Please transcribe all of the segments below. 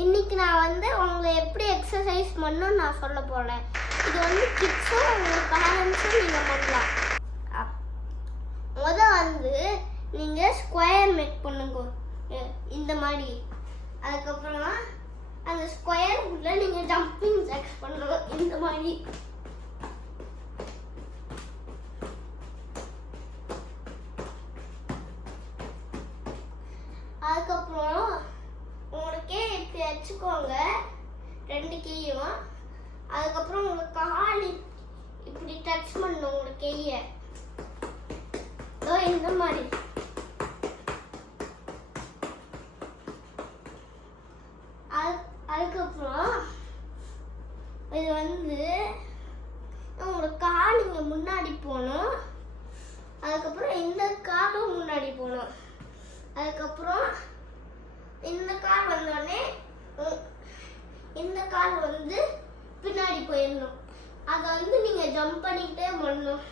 இன்னைக்கு நான் வந்து உங்களை எப்படி எக்ஸசைஸ் பண்ணணும்னு நான் சொல்ல போறேன். இது வந்து கிட்ஸும் உங்கள் பேரண்ட்ஸும் நீங்கள் பண்ணலாம். வந்து நீங்கள் ஸ்கொயர் மேக் பண்ணுங்க இந்த மாதிரி. அதுக்கப்புறமா அந்த ஸ்கொயர் உள்ள நீங்கள் ஜம்பிங் ஜாக்ஸ் பண்ணணும் இந்த மாதிரி. அதுக்கப்புறம் உங்களுக்கே இப்படி வச்சுக்கோங்க 2 கையும். அதுக்கப்புறம் உங்களுக்கு கால் இப்படி டச் பண்ணணும் உங்களோட கையை இந்த மாதிரி. அதுக்கப்புறம் இது வந்து உங்களோட கால் இங்கே முன்னாடி போகணும். அதுக்கப்புறம் இந்த காலும் முன்னாடி போகணும். அதுக்கப்புறம் இந்த கால் வந்தோடனே இந்த கால் வந்து பின்னாடி போயிடணும். அதை வந்து நீங்கள் ஜம்ப் பண்ணிக்கிட்டே பண்ணணும்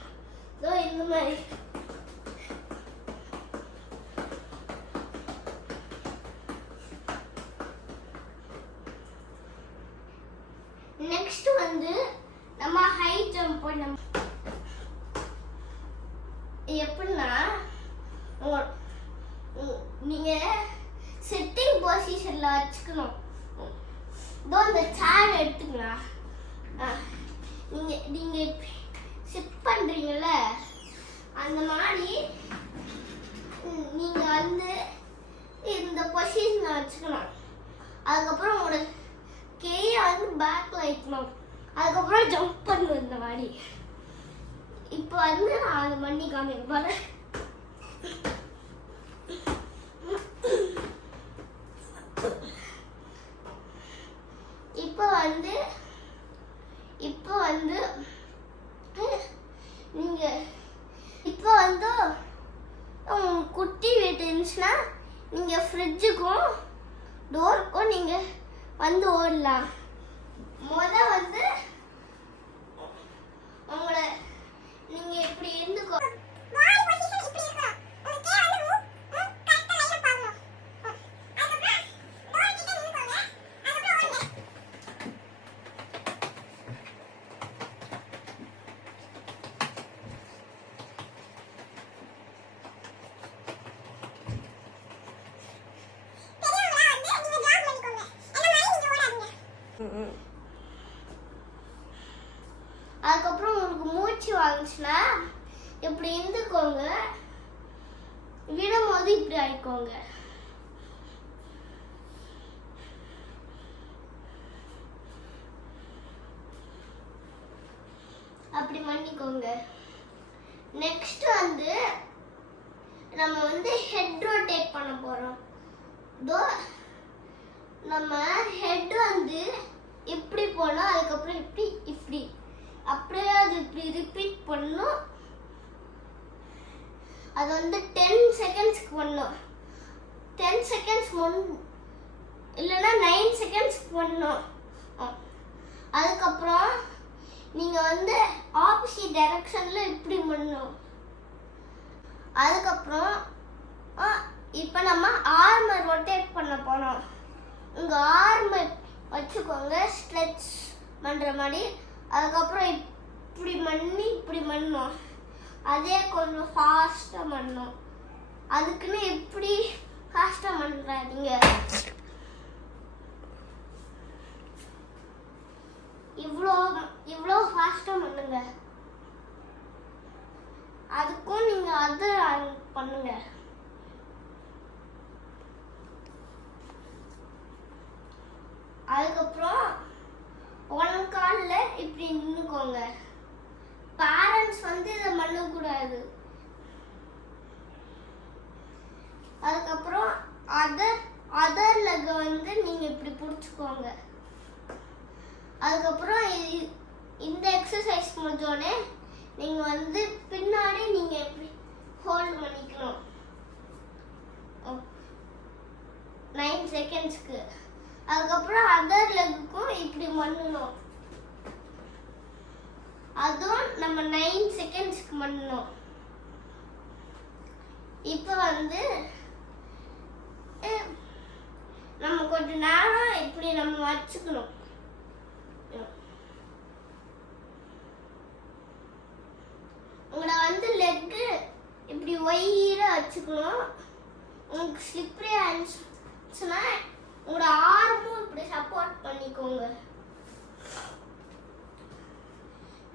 இந்த மாதிரி. நெக்ஸ்ட் வந்து நம்ம ஹை ஜம்ப் பண்ணணும். எப்படின்னா நீங்க சிட்டிங் பொசிஷன்ல வச்சுக்கணும். இந்த சேர் எடுத்துக்கலாம். நீங்க சிட் பண்றீங்கல்ல அந்த மாதிரி நீங்க வந்து இந்த பொசிஷன்ல வச்சுக்கணும். அதுக்கப்புறம் உங்களோட கையை வந்து பேக்ல வைக்கணும். அதுக்கப்புறம் ஜம்ப் பண்ணணும் இந்த மாதிரி. இப்போ வந்து நான் அது பண்ணி காமிக்க போறேன். இப்போ வந்து நீங்க இப்போ வந்து குட்டி வீட்டு இருந்துச்சுன்னா நீங்க ஃப்ரிட்ஜுக்கும் டோருக்கும் நீங்க வந்து ஓடலாம். வந்து உங்களை நீங்க இப்படி இருந்துக்கோ. அதுக்கப்புறம் உங்களுக்கு மூச்சு வாங்குச்சுன்னா இப்படி இருந்துக்கோங்க. விடும் போது இப்படி ஆயிக்கோங்க. அப்படி பண்ணிக்கோங்க. நெக்ஸ்ட் வந்து நம்ம வந்து ஹெட் ரொட்டேட் பண்ண போறோம். நம்ம ஹெட் வந்து இப்படி போனோம். அதுக்கப்புறம் இப்படி இப்படி அப்படியே அது இப்படி ரிப்பீட் பண்ணும். அது வந்து 10 செகண்ட்ஸ்க்கு பண்ணும். 10 செகண்ட்ஸ் இல்லைன்னா 9 செகண்ட்ஸ்க்கு பண்ணும். அதுக்கப்புறம் நீங்கள் வந்து ஆப்போசிட் டைரக்ஷனில் இப்படி பண்ணணும். அதுக்கப்புறம் இப்போ நம்ம ஆர்மை ரொட்டேட் பண்ண போகிறோம். உங்கள் ஆர்மை வச்சுக்கோங்க ஸ்ட்ரெச் பண்ணுற மாதிரி. அதுக்கப்புறம் இப்படி இப்படி பண்ணணும். அதே கொஞ்சம் ஃபாஸ்ட்டாக பண்ணணும். அதுக்குன்னு எப்படி ஃபாஸ்ட்டாக பண்ணுறாதீங்க. இவ்வளோ ஃபாஸ்ட்டாக பண்ணுங்க. அதுக்கும் நீங்கள் அது பண்ணுங்க. அதுக்கப்புறம் 1 காலில் இப்படி நின்றுக்கோங்க. பேரண்ட்ஸ் வந்து இதை பண்ணக்கூடாது. அதுக்கப்புறம் அதர் லெக்கை வந்து நீங்கள் இப்படி பிடிச்சிக்கோங்க. அதுக்கப்புறம் இந்த எக்ஸசைஸ் முடிஞ்சோடனே நீங்கள் வந்து பின்னாடி நீங்கள் எப்படி ஹோல்ட் பண்ணிக்கணும் 9 செகண்ட்ஸ்க்கு. அதுக்கப்புறம் அதர் லெக்குக்கும் இப்படி பண்ணணும். அதுவும் நம்ம 9 செகண்ட்ஸ்க்கு பண்ணணும். இப்போ வந்து நம்ம கொஞ்ச நேரம் இப்படி நம்ம வச்சுக்கணும். உங்களை வந்து லெக்கு இப்படி ஒயிர வச்சுக்கணும். உங்களுக்கு ஸ்லிப்பரி ஆயிடுச்சுன்னா உங்களோட ஆர்மும் இப்படி சப்போர்ட் பண்ணிக்கோங்க.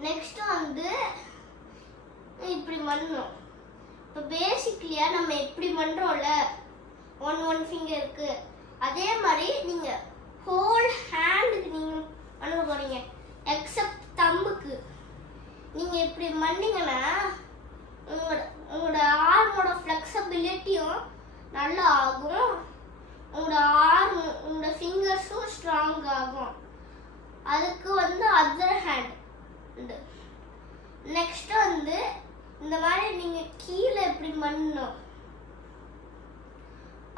நெக்ஸ்ட் வந்து இப்படி பண்ணணும். இப்போ பேசிக்லியா நம்ம எப்படி பண்றோம்ல, ஒன் ஃபிங்கருக்கு, அதே மாதிரி நீங்க ஹோல் ஹேண்டுக்கு நீங்க பண்ண போறீங்க. எக்ஸப்ட் தம்புக்கு நீங்க இப்படி பண்ணீங்கன்னா உங்களோட ஆர்மோட ஃப்ளெக்சிபிலிட்டியும் நல்லா ஆகும். உங்களோட ஃபிங்கர்ஸும் ஸ்ட்ராங் ஆகும். அதுக்கு வந்து அதர் ஹேண்ட். நெக்ஸ்ட் வந்து இந்த மாதிரி நீங்க கீழே இப்படி பண்ணணும்.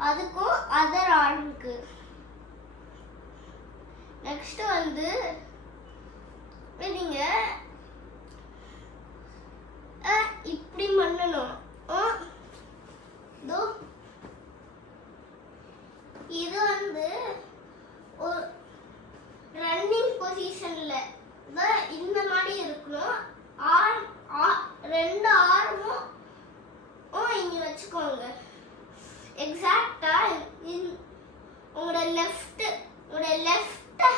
அதுக்கும் அதர் ஆர்முக்கு. நெக்ஸ்ட் வந்து நீங்க இப்படி பண்ணணும். இது வந்து ஒரு ரன்னிங் பொசிஷன்ல இந்த மாதிரி இருக்கணும். ரெண்டு ஆர்மும் இங்க வச்சுக்கோங்க. எக்ஸாக்டா உங்களோட லெஃப்ட்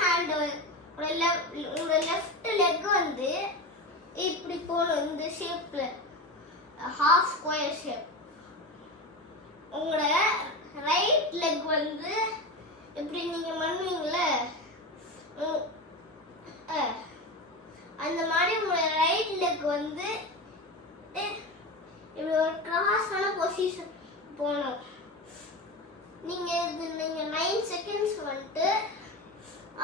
ஹேண்ட், உங்களோட லெஃப்ட் லெக் வந்து இப்படி போகணும். இந்த ஷேப்ல ஹாஃப் ஸ்கொயர் ஷேப். உங்களோட ரைட் லெக் வந்து இப்படி நீங்க பண்ணுவீங்களே, அந்த மாதிரி உங்களோட ரைட் லெக் வந்து இப்படி ஒரு கிராஸான பொசிஷன் போகணும். நீங்க 9 செகண்ட்ஸ் வந்துட்டு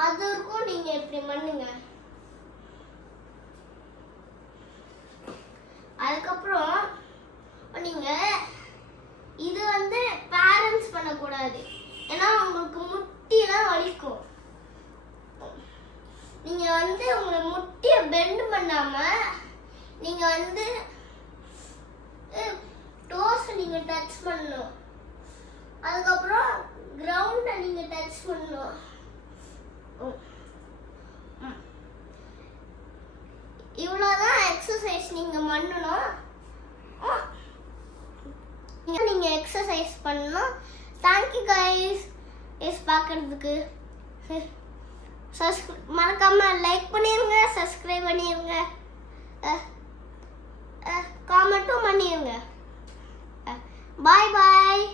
அதற்கும் நீங்க இப்படி பண்ணுங்க. அதுக்கப்புறம் நீங்க இது வந்து பேரண்ட்ஸ் பண்ணக்கூடாது, ஏன்னா உங்களுக்கு முட்டிலாம் வலிக்கும். நீங்க வந்து உங்களை முட்டிய பெண்ட் பண்ணாம நீங்க வந்து டோஸ் நீங்க டச் பண்ணணும். அதுக்கப்புறம் கிரவுண்ட நீங்க டச் பண்ணணும். இவ்வளவுதான் எக்ஸசைஸ் நீங்க பண்ணணும். நீங்க எக்ஸசைஸ் பண்ணணும். தேங்க்யூ கைஸ் பார்க்கறதுக்கு. மறக்காம லைக் பண்ணிருங்க, சப்ஸ்கிரைப் பண்ணிருங்க, காமெண்ட்டும் பண்ணிருங்க. பாய் பாய்.